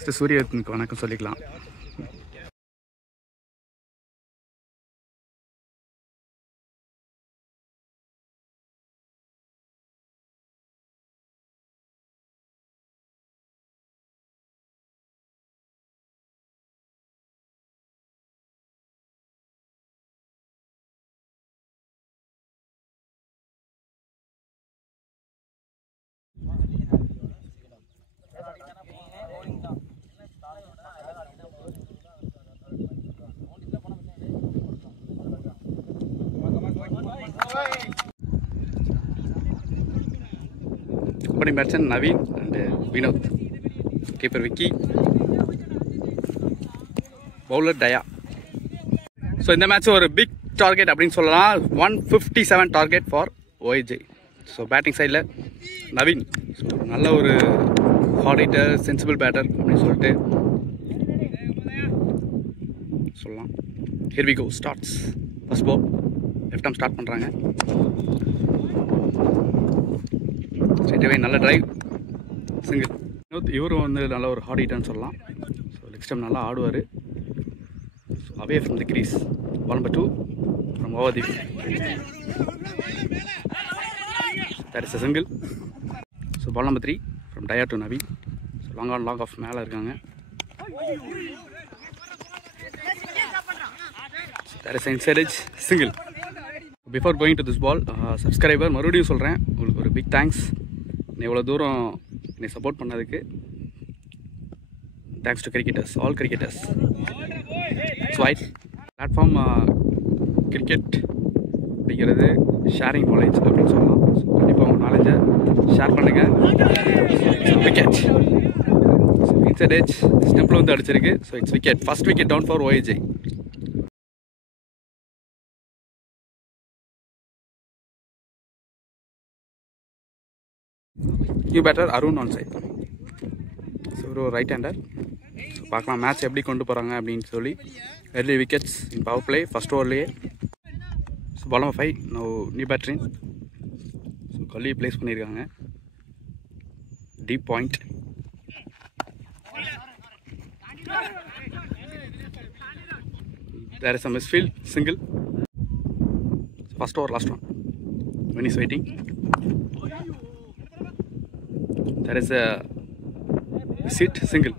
First சூரியனுக்கு வணக்கம் சொல்லிக்கலாம். Opening batsman Naveen and Vinod. Keeper Vicky. Bowler Daya. So in the match ஒரு big target அப்படின்னு சொல்லலாம். 157 target for OIJ. So batting sideல Naveen. So நல்ல ஒரு hard hitter, sensible batter அப்படின்னு சொல்லிட்டு சொல்லலாம். Here we go. Starts. First ball. Left arm start பண்றாங்க. Straight away நல்ல டிரைவ் சிங்கிள். இவரும் வந்து நல்ல ஒரு ஹார்ட் ஹிட்டர்னு சொல்லலாம். ஸோ நெக்ஸ்ட் டைம் நல்லா ஆடுவார். So away from the crease. Ball number 2 from ஓவர்தீப். That is a single. So ball number 3 from டயா டு நவி. So long on long off மேலே இருக்காங்க. That is inside edge single. Before going to this ball subscriber மறுபடியும் சொல்கிறேன், உங்களுக்கு ஒரு big thanks. இவ்வளோ தூரம் என்னை சப்போர்ட் பண்ணதுக்கு. Thanks to cricketers, all cricketers. It's wide platform. Cricket அப்படிங்கிறது ஷேரிங் நாலேஜ் அப்படின்னு சொல்லலாம். ஸோ கண்டிப்பாக உங்கள் நாலேஜை ஷேர் பண்ணுங்கள். விக்கெட் இன்சைட் எட்ஜ் ஸ்டெம்பில் வந்து அடிச்சிருக்கு. So it's wicket. First wicket down for OIJ. New batter Arun on side. So ஒரு ரைட் ஹேண்டர். ஸோ பார்க்கலாம் மேட்ச் எப்படி கொண்டு போகிறாங்க அப்படின்னு சொல்லி. early wickets in power play first ஓவர்லேயே. So ball number 5 no new battering. So gully place பண்ணியிருக்காங்க. Deep point. There is a misfield single. First over last one. when is waiting. There is a sit single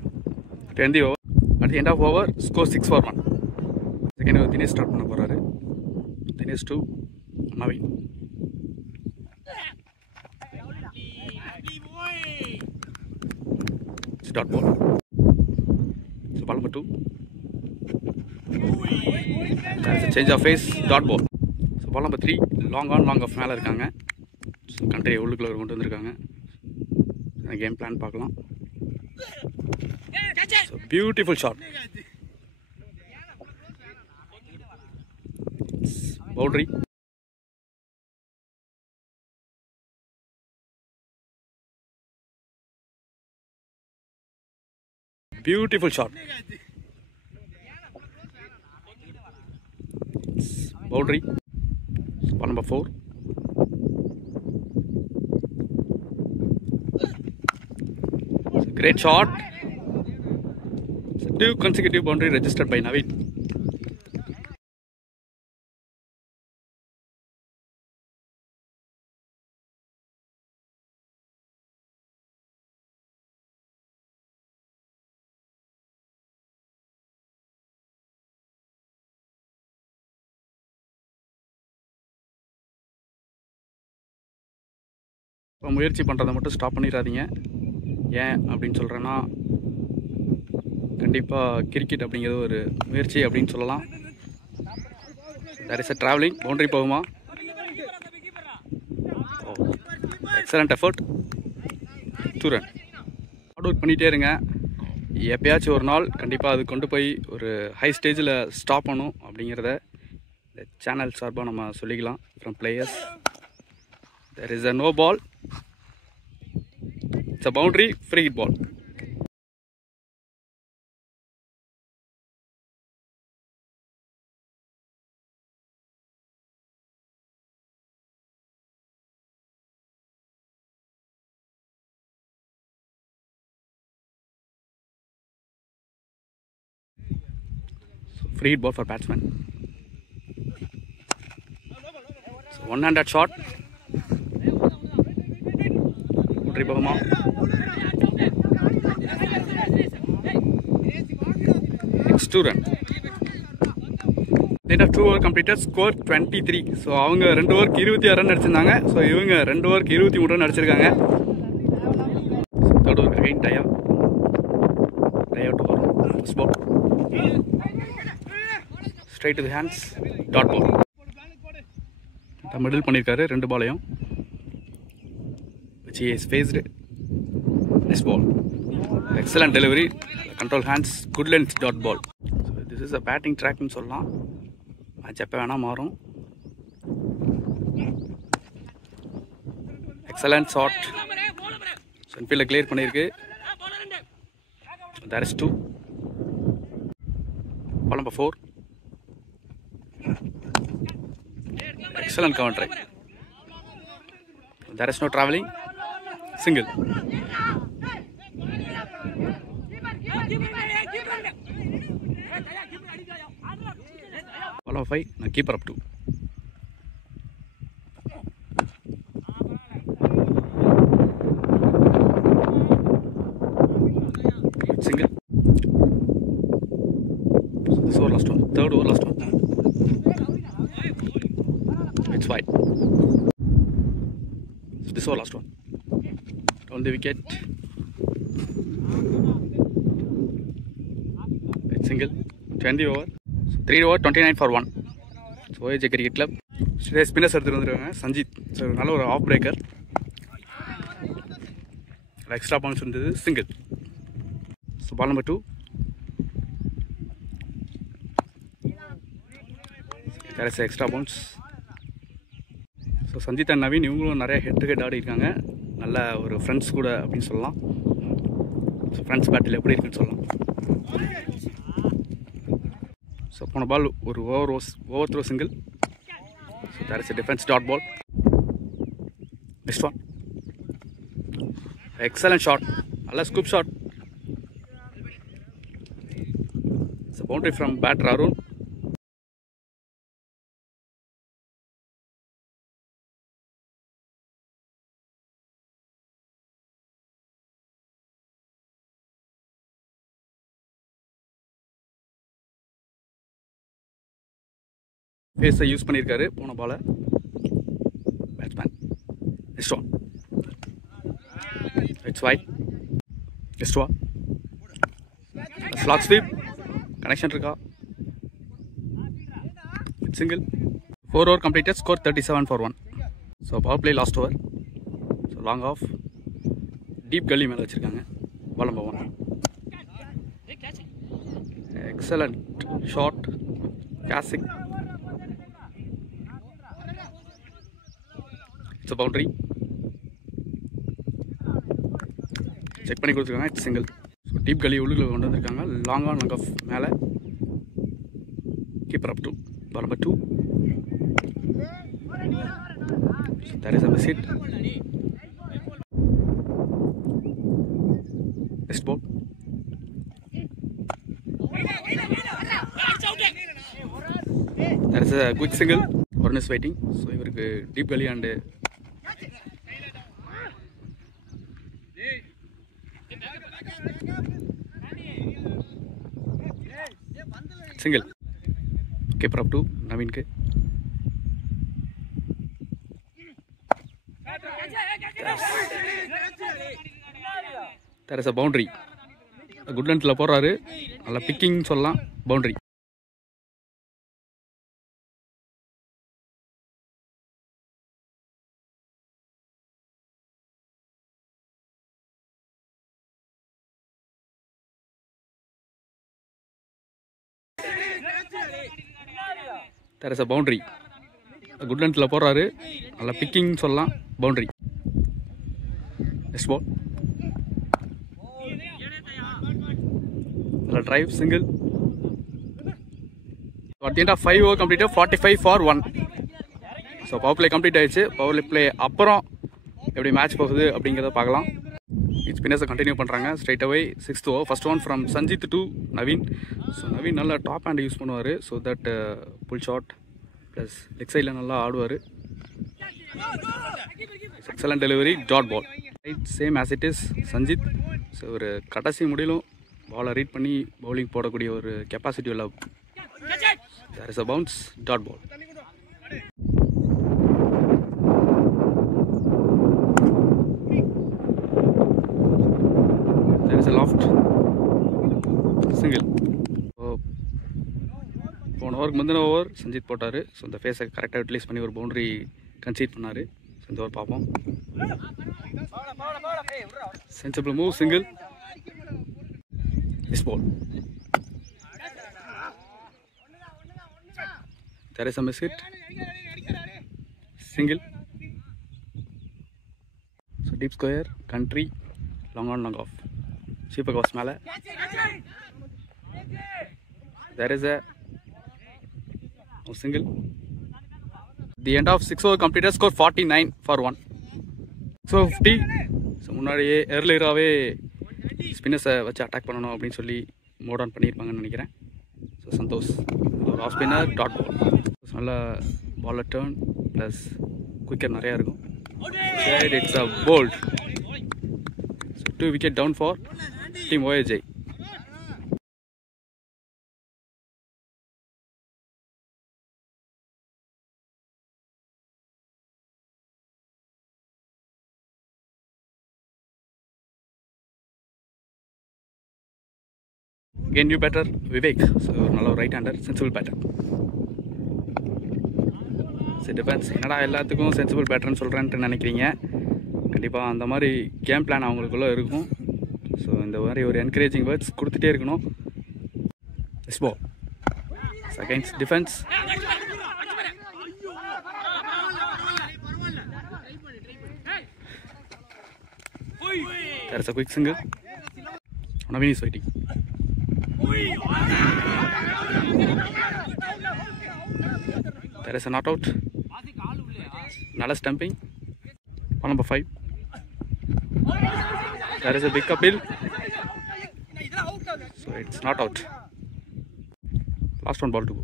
to end the over. At the end of over, score 6 for 1. Second over Dinesh start பண்ண போறாரு. Dinesh to Naveen. Start ball. So ball number 2. That's a change of face. Dot ball. So ball number 3 long on long off மேல இருக்காங்க. So country உள்ளுக்குள்ள கொண்டு வந்திருக்காங்க. Game plan பார்க்கலாம். So beautiful shot. Boundary. Beautiful shot. Boundary. Ball number 4. Great shot. So 2 consecutive boundary registered by Naveen. இப்போ முயற்சி பண்ணுறதை மட்டும் ஸ்டாப் பண்ணிடாதீங்க. ஏன் அப்படின்னு சொல்கிறேன்னா, கண்டிப்பாக கிரிக்கெட் அப்படிங்கிறது ஒரு முயற்சி அப்படின்னு சொல்லலாம். There is a travelling. Boundary போகுமா? Excellent effort. 2 run. Hard work பண்ணிகிட்டே இருங்க. எப்பயாச்சும் ஒரு நாள் கண்டிப்பாக அது கொண்டு போய் ஒரு ஹை ஸ்டேஜில் ஸ்டாப் பண்ணும் அப்படிங்கிறத இந்த சேனல் சார்பாக நம்ம சொல்லிக்கலாம். From players. There is a no ball. It's a boundary, free hit ball. Free hit ball for batsman. So one-handed shot. Putri Bahama. It's 2 run. Rate of 2 over completed, score 23. So அவங்க 2 ஓவருக்கு 26 run அடிச்சிருந்தாங்க. So இவங்க 2 ஓவருக்கு 23 run அடிச்சிருக்காங்க. Third over again டை அவுட் வரும். First ball straight to the hands, dot ball. Middle பண்ணியிருக்காரு 2 பாலையும். which he is faced. Next ball, excellent delivery, control hands, good length, dot ball. So this is a batting track னு சொல்லலாம். Match எப்போ வேணால் மாறும். excellent shot. ஸோ இன்ஃபீல்டில் கிளியர் பண்ணியிருக்கு. there is 2. ball number 4. excellent cover track. there is no travelling. Single. Ball of 5. Now keeper up 2. Single. So this over last one. Third over last one. It's wide. So this over last one. On the wicket. It's single. 20 over. So 3 over 29 for 1. So OAJ Cricket Club. Today spinners எடுத்துட்டு வந்திருக்காங்க. Sanjith. So நல்ல ஒரு off breaker. Extra bounce இருந்தது. Single. So ball number 2. there is extra bounce. So Sanjith and Naveen இவங்களும் நிறைய head to head ஆடி இருக்காங்க. நல்ல ஒரு ஃப்ரெண்ட்ஸ் கூட அப்படின்னு சொல்லலாம். ஸோ ஃப்ரெண்ட்ஸ் பேட்டில் எப்படி இருக்குன்னு சொல்லலாம். ஸோ போன பால் ஒரு over throw single. So there is a defence, dot ball. Next one, excellent shot, நல்ல scoop shot. So boundary from batter Arun. ஃபேஸை யூஸ் பண்ணியிருக்காரு போன பாலை batsman. Next one, it's wide. Next one, slog sweep, connection இருக்கா? Single. 4 over completed, score 37 for 1. So power play last over. So long off, deep gully மேலே வச்சுருக்காங்க. Ball number 1. Excellent shot, கேசிக். It's boundary. Check பண்ணி கொடுத்துருக்காங்க. It's single. So deep gully உள்ளுக்குள்ள கொண்டு வந்திருக்காங்க. Long off மேலே. Keeper up 2. Ball number 2. So that is a miss hit. Next ball. That is a quick single. One is waiting. So இவருக்கு deep gully and single. Keeper up to நவீன்க்கு. There is a boundary. Good லென்த்தில் போடுறாரு. நல்லா picking சொல்லலாம். Boundary. There is a boundary. Good லென்த்தில் போடுறாரு. நல்லா picking சொல்லலாம். Boundary. Next ball. Drive single. So at the end of 5 over completed, 45 for 1. So power play complete ஆயிடுச்சு. பவர் பிளே அப்புறம் எப்படி மேட்ச் போகுது அப்படிங்கிறத பார்க்கலாம். ஸ்பின்னர்ஸை கண்டினியூ பண்ணுறாங்க straight away 6th over. First one from Sanjith to Naveen. So Naveen நல்லா டாப் ஹேண்ட் யூஸ் பண்ணுவார். So that pull shot plus leg சைடில் நல்லா ஆடுவார். Excellent delivery, dot ball. Right same as it is Sanjith. So ஒரு கடைசி முடியிலும் பாலை ரீட் பண்ணி பவுலிங் போடக்கூடிய ஒரு கெப்பாசிட்டி உள்ள. There is a bounce, dot ball. There is a loft, single. போன ஓவருக்கு முந்தின ஓவர் சஞ்சித் போட்டார். ஸோ இந்த ஃபேஸை கரெக்டாக யூட்டிலைஸ் பண்ணி ஒரு பவுண்டரி கன்சீட் பண்ணார். ஸோ இந்த ஓவர் பார்ப்போம். Sensible move, single. This ball. There is a miss hit, single. So deep square, country, long on, long off. Super goes mala. There is a single. The end of 6 over completed, score 49 for 1. So 50. So முன்னாடியே earlier-ஆவே ஸ்பின்னர்ஸை வச்சு attack பண்ணணும் அப்படின்னு சொல்லி mode on பண்ணியிருப்பாங்கன்னு நினைக்கிறேன். So Santhosh ஒரு off spinner, dot ball. நல்ல பாலில் turn plus quicker நிறையா இருக்கும். It's a bolt. So 2 wicket down for Team OAJ. Again new batter Vivek. So நல்ல ஒரு ரைட் ஹேண்டர், சென்சிபிள் பேட்டர். சரி டிஃபென்ஸ் என்னடா எல்லாத்துக்கும் சென்சிபிள் பேட்டர்னு சொல்கிறேன்ட்டு நினைக்கிறீங்க. கண்டிப்பாக அந்த மாதிரி கேம் பிளான் அவங்களுக்குள்ளே இருக்கும். ஸோ இந்த மாதிரி ஒரு என்கரேஜிங் வேர்ட்ஸ் கொடுத்துட்டே இருக்கணும். Yes ball against defence. There is a quick single. Naveen is waiting. There is a not out. Nala stumping. Ball number 5. There is a big appeal. So it's not out. Last one ball to go.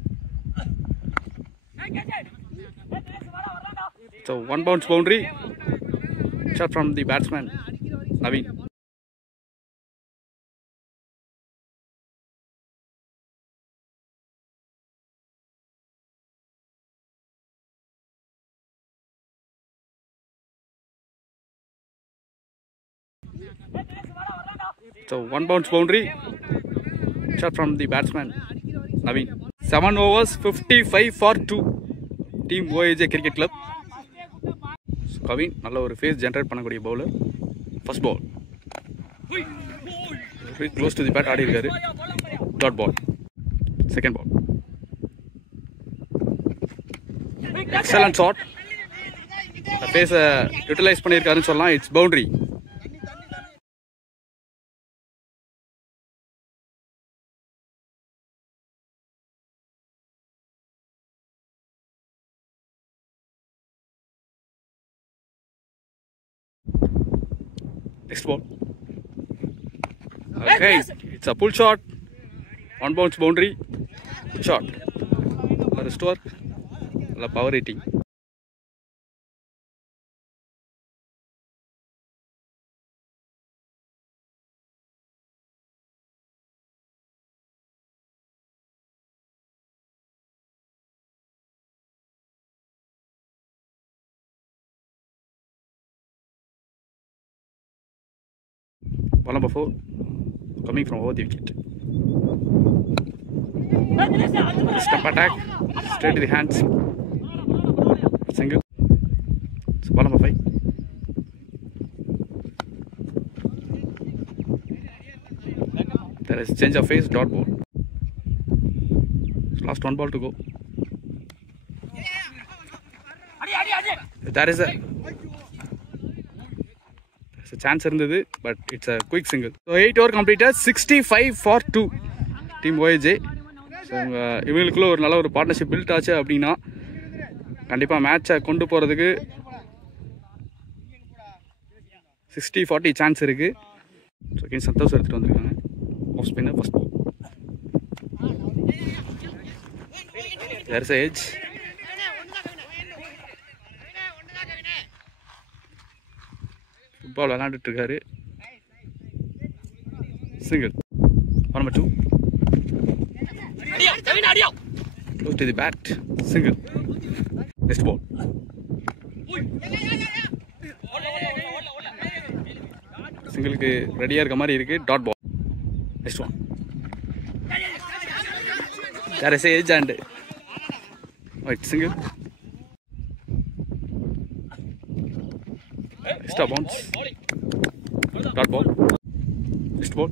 So one bounce boundary. Shot from the batsman Naveen. So one bounce boundary. Shot from the batsman Naveen. 7 overs 55 for 2. Team OAJ Cricket Club. So Kavin நல்ல ஒரு pace generate பண்ணக்கூடிய bowler. First ball very close to the bat ஆடி இருக்காரு. Dot ball. Second ball excellent shot. ஃபேஸை utilise பண்ணியிருக்காருன்னு சொல்லலாம். It's boundary. Next ball. Okay, it's a pull shot. One bounce boundary. Good shot. Restore. Power rating. Ball number 4 coming from over the wicket. Step attack straight to the hands. Single. So ball number 5. There is change of face, dot ball. So last one ball to go. There is a chance இருந்தது, but it's a quick single. So 8 over completed, 65 for 2. Team OAJ. So இவங்களுக்குள்ள ஒரு நல்ல ஒரு partnership build ஆச்சு அப்படின்னா கண்டிப்பாக மேட்சை கொண்டு போகிறதுக்கு 60-40 சான்ஸ் இருக்குது. ஸோ அகைன் சந்தோஷ் எடுத்துகிட்டு வந்திருக்காங்க. Off spinner first ball. There's a edge. Football விளையாண்டுட்டு இருக்காரு. Single. Number 2. Close to the bat. Single. Next ball. சிங்கிளுக்கு ரெடியாக இருக்க மாதிரி இருக்கு. Dot ball. Next one. There is a edge and right single. Extra bounce. Dot ball. Next ball.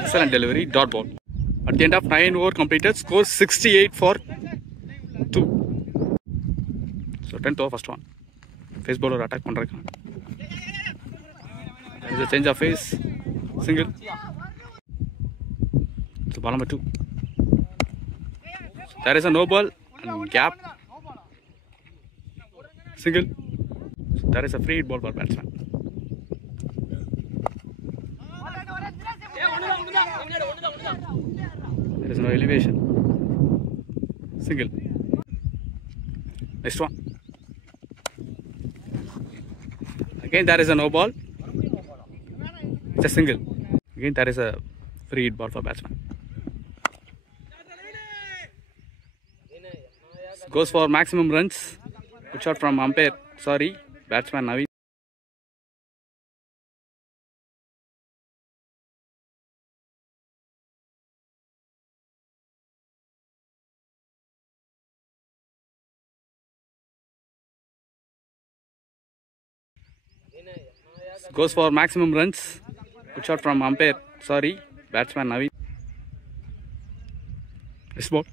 Excellent delivery. Dot ball. At the end of 9 overs completed, score 68 for 2. So 10th over first one. Face bowler attack பண்றாங்க. There is a change of face. Single. So ball number 2. There is a no ball and gap. Single. So there is a free hit ball for batsman. There is no elevation. Single. Next one. Again there is a no ball. It's a single. Again there is a free hit ball for batsman. Goes for maximum runs. Good shot from umpire. Sorry, batsman Naveen. Goes for maximum runs. Good shot from umpire. Sorry, batsman Naveen. This ball.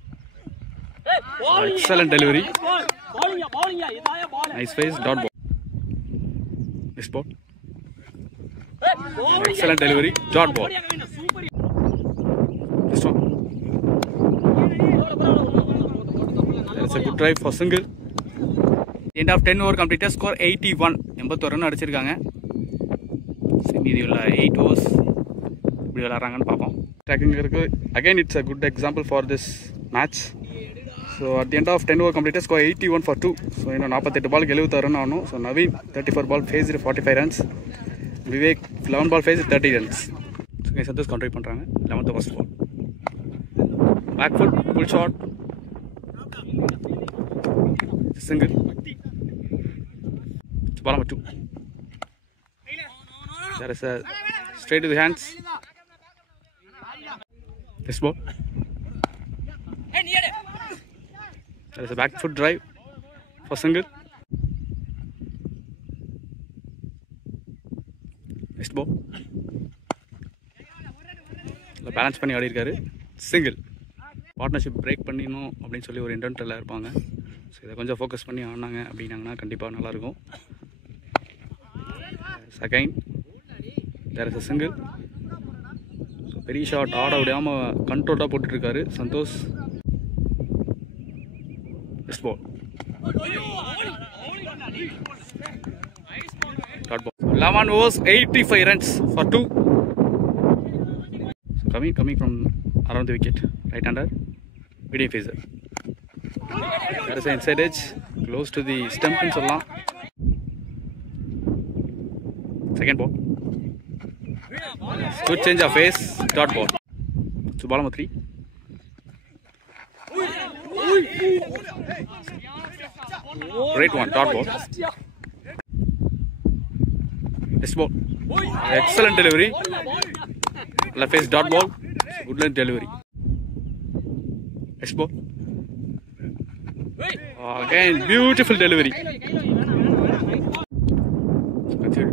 Excellent delivery. Nice face. Dot ball. This ball. Excellent delivery. Dot ball. This one. That's a good drive for single. End of 10 over completed. Score 81. 81 run அடிச்சிருக்காங்க. மீதி உள்ள 8 overs இப்படி விளையாடுறாங்கன்னு பார்ப்போம். Attacking இருக்கு. Again it's a good example for this match. So at the end of 10 over completed, score 81 for 2. So இன்னும் 48 பாலுக்கு 76 run ஆகணும். So Naveen 34 ball faced 45 runs. Vivek 11 ball faced 30 runs. So Santhosh control பண்ணுறாங்க. 11th first ball. Back foot full shot. Single. Ball number 2. There is a straight to the hands. This ball. There is a back foot drive for single. Next ball. Balance பண்ணி ஆடி இருக்காரு. Single. Partnership break பண்ணிடணும் அப்படின்னு சொல்லி ஒரு இன்டென்ட்டில் இருப்பாங்க. So இதை கொஞ்சம் focus பண்ணி ஆடினாங்க அப்படின்னாங்கன்னா கண்டிப்பாக நல்லாயிருக்கும். Second. There is a single. பெரிய ஷாட் ஆட விடாமல் கண்ட்ரோலாக போட்டுட்ருக்காரு Santhosh. Next ball. Dot ball. 11 overs, 85 runs for 2. So coming from around the wicket, right hander, medium phaser. There is an inside edge, close to the stump in சொல்லலாம். Second ball. Good change of pace. Dot ball. So ball number 3. Great one. Dot ball. This ball. Excellent delivery. Left face. Dot ball. Good line delivery. Next ball. Again beautiful delivery.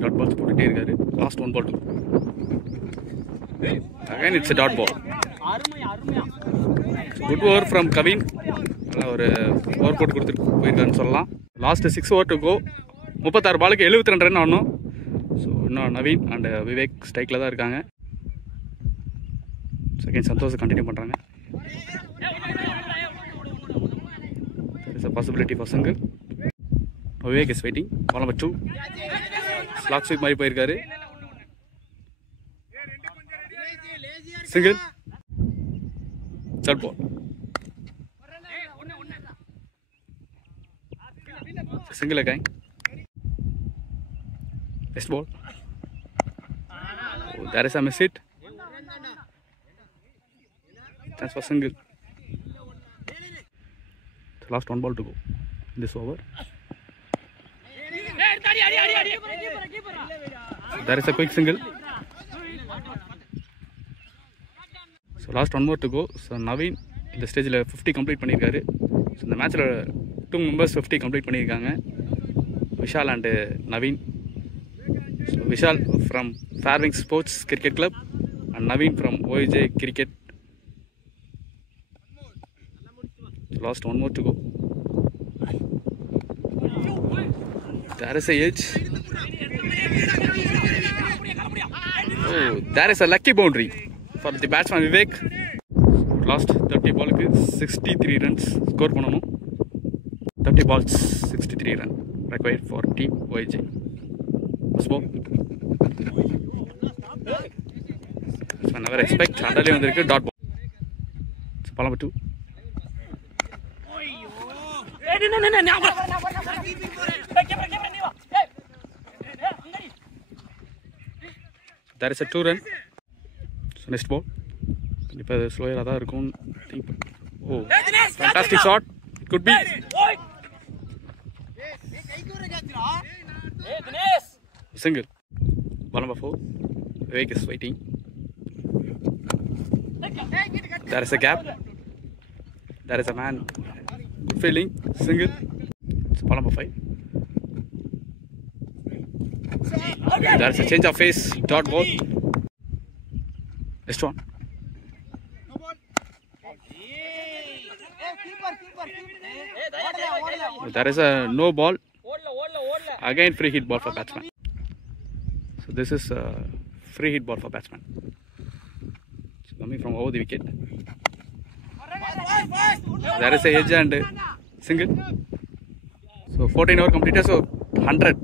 Dot ball போட்டுட்டே இருக்காரு. Last one ball. Again it's a dot ball. Good over from Kavin. ஒரு over போட்டு கொடுத்துட்டு போயிருக்காருன்னு சொல்லலாம். Last 6 over to go. 36 பாலுக்கு 72 run ஆடணும். So இன்னும் Naveen and Vivek ஸ்ட்ரைக்கில் தான் இருக்காங்க. செகண்ட் சந்தோஷ் கண்டினியூ பண்ணுறாங்க. There is a possibility for single. Vivek is waiting. Ball number 2. Slot sweep மாதிரி போயிருக்காரு. Single. Third ball. Single again. Next ball. Oh, there is a miss hit. That's for single. The last one ball to go in this over. So there is a quick single. So last one more to go. So Naveen in the stage 50 complete பண்ணிருக்காரு. So இந்த மேட்ச்ல 2 members 50 complete பண்ணிருக்காங்க. Vishal and Naveen. So Vishal from Fairwing Sports Cricket Club and Naveen from OAJ Cricket. So last one more to go. There is a edge. Oh, there is a lucky boundary for the batsman Vivek. Last 30 balls, 63 runs score பண்ணனும். 30 balls, 63 runs required for team OAJ. First ball. So never expect அண்டர்லே வந்திருக்கு dot ball. So ball number 2. There is a 2 run. So next ball. இப்போ ஸ்லோயராக தான் இருக்கும். Oh, fantastic shot. It could be. Single. Ball number 4. Vivek is waiting. There is a gap. There is a man. Good fielding. Single. So ball number 5. There is a change of pace. Dot ball. Next one. There is a no ball. Again free hit ball for batsman. So this is a free hit ball for batsman. So coming from over the wicket. There is a edge and single. So 14 over completed. So 100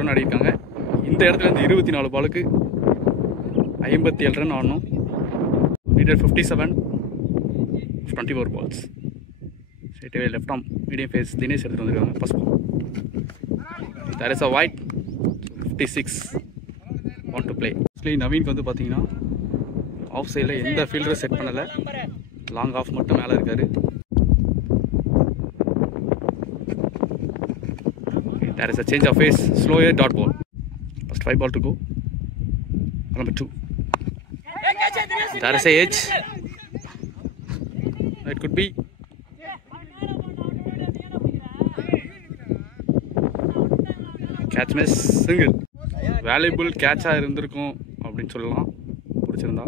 run அடிக்காங்க. இந்த இடத்துல இருந்து 24 பாலுக்கு 57 run ஆடணும். Needed 57 of 24 balls. Straight away left arm medium pace Dinesh எடுத்து வந்திருக்காங்க. First ball. There is a wide. 56 want to play. Actually நவீனுக்கு வந்து பார்த்தீங்கன்னா ஆஃப் சைடில் எந்த ஃபீல்டரும் செட் பண்ணலை. லாங் ஆஃப் மட்டும் மேலே இருக்காரு. There is a change of pace. Slower dot ball. First 5 ball to go. Number 2. There is a edge. It could be. Catch miss. Single. Valuable catch இருந்திருக்கும் அப்படின்னு சொல்லலாம். பிடிச்சிருந்தா.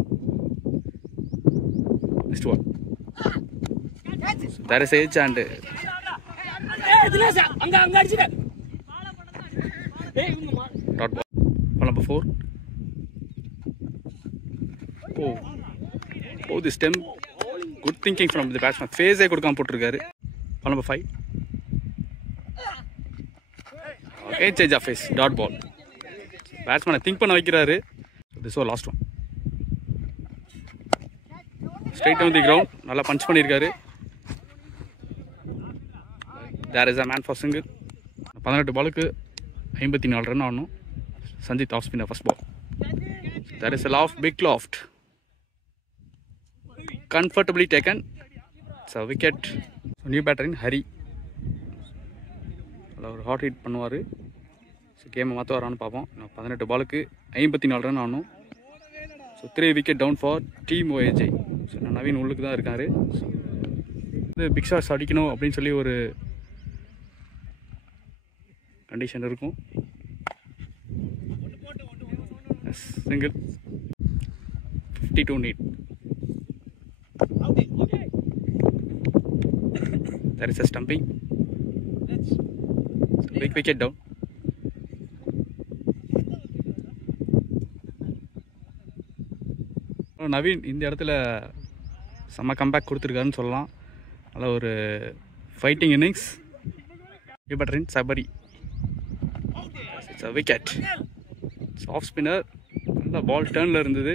Next one. There is a edge and dot ball. Ball number 4. Oh, the stem. Good thinking from the batsman. Phase கொடுக்காம போட்டுருக்காரு. Ball number 5. Okay, change of phase. Dot ball. Batsman think பண்ண வைக்கிறாரு. This was last one. Straight down the ground. நல்லா punch பண்ணிருக்காரு. There is a man for single. 18 பாலுக்கு 54 run ஆடணும். Sanjit off spinner first ball. There is a loft, big loft. Comfortably taken. So wicket. So new batter in Hari. ஒரு hot hit பண்ணுவார். So கேமை மாற்ற வரான்னு பார்ப்போம். 18 பாலுக்கு 54 ரன் ஆடணும். So 3 wicket down for team OAJ. So Naveen உள்ளுக்கு தான் இருக்கார். ஸோ இது பிக் ஷாட்ஸ் அடிக்கணும் அப்படின்னு சொல்லி ஒரு கண்டிஷன் இருக்கும். Single. 52 need. There is a stumping. Big wicket down. Naveen இந்த இடத்துல செம்ம கம்பேக் கொடுத்துருக்காருன்னு சொல்லலாம். அதில் ஒரு ஃபைட்டிங் இன்னிங்ஸ். பட்டரின் Sabari. It's a wicket. Off spinner. நல்ல பால் டர்னில் இருந்தது.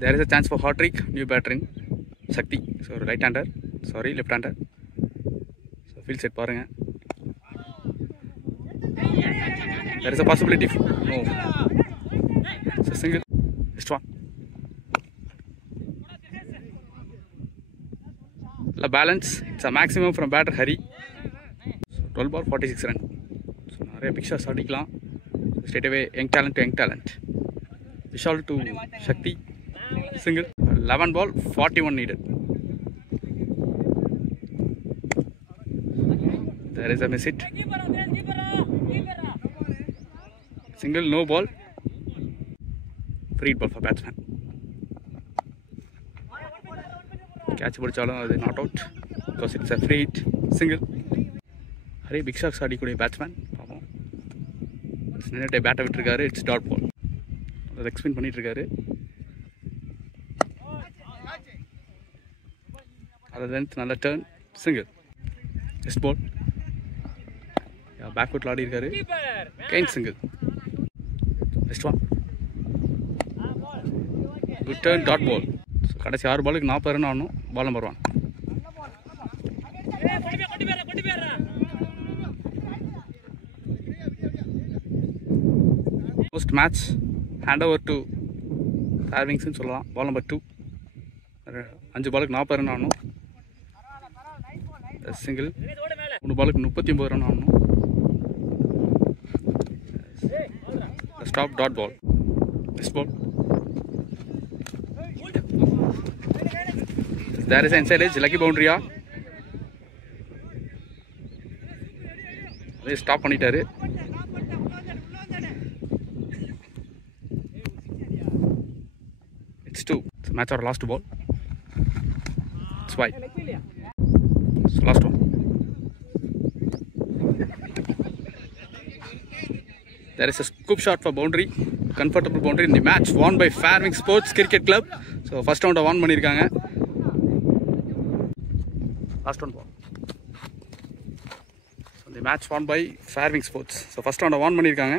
There is a chance for hot trick, new batter in Shakti. So right-hander, sorry, left-hander. So field set பாருங்க. There is a possibility. No. It's a single. Just one. La balance. It's a maximum from batter Hari. So 12 ball 46 run. So நிறைய big shots அடிக்கலாம். Straight away young talent to young talent. Vishal to Shakti. Single. 11 ball 41 needed. There is a miss hit. Single, no ball. Free ball for batsman. Catch is not out because it's a free hit. Single. Hari big shots adi kudiya batsman. Snare bat vittirukkaru. It's dot ball. Leg spin பண்ணிட்டு இருக்காரு. Other than another turn. Single. Just ball. Yeah, backward ஆடி இருக்காரு. Again single. Next one. Good turn, dot ball. So கடைசி 6 பாலுக்கு 40 run ஆடணும். Ball number 1. Post match hand over to Fairwings னு சொல்லலாம். பால் number 2. 5 பாலுக்கு 40 run ஆடணும். Single. 3 பாலுக்கு 39 ரன் ஆடணும். Stop, dot ball. This ball. There is an inside edge, lucky boundary. They stop பண்ணிட்டாரு. It's 2. It's match our last ball. It's wide. It's last one. There is a scoop shot for boundary, comfortable boundary in the match won by Fairwings Sports Cricket Club. So first round won பண்ணிருக்காங்க. Last one ball. So the match won by Fairwings Sports. So first round won பண்ணிருக்காங்க.